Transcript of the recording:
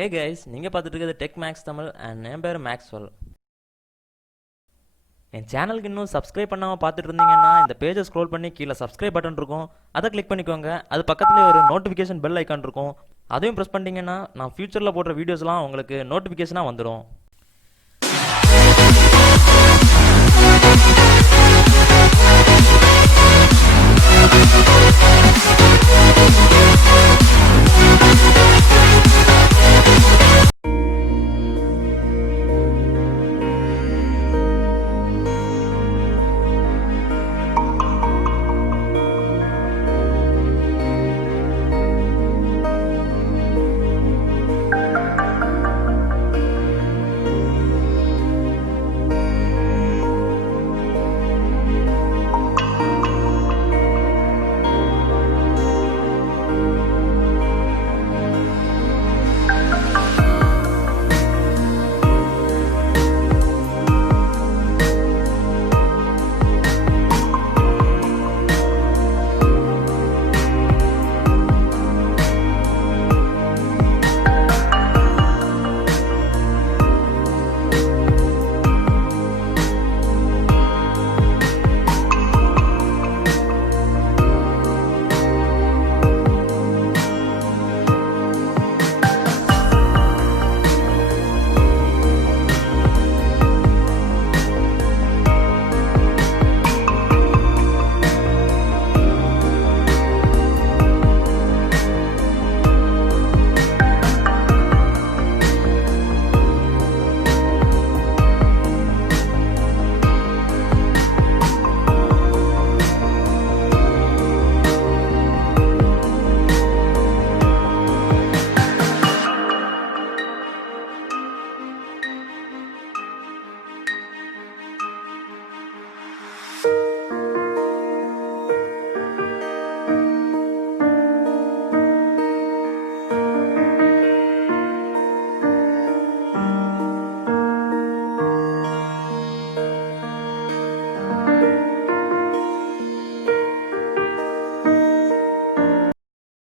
Hey guys, நீங்கள் பார்த்துட்டு இருக்கிறது டெக் மேக்ஸ் தமிழ் அண்ட் என் பேர் மேக்ஸ்வெல். என் சேனலுக்கு இன்னும் சப்ஸ்கிரைப் பண்ணாமல் பார்த்துட்டு இருந்தீங்கன்னா இந்த பேஜை ஸ்க்ரோல் பண்ணி கீழே சப்ஸ்கிரைப் பட்டன் இருக்கும், அதை கிளிக் பண்ணிக்கோங்க. அது பக்கத்துலேயே ஒரு நோட்டிஃபிகேஷன் பெல் ஐக்கான் இருக்கும், அதையும் ப்ரெஸ் பண்ணிட்டீங்கன்னா நான் ஃப்யூச்சரில் போடுற வீடியோஸ்லாம் உங்களுக்கு நோட்டிஃபிகேஷனாக வந்துடும்.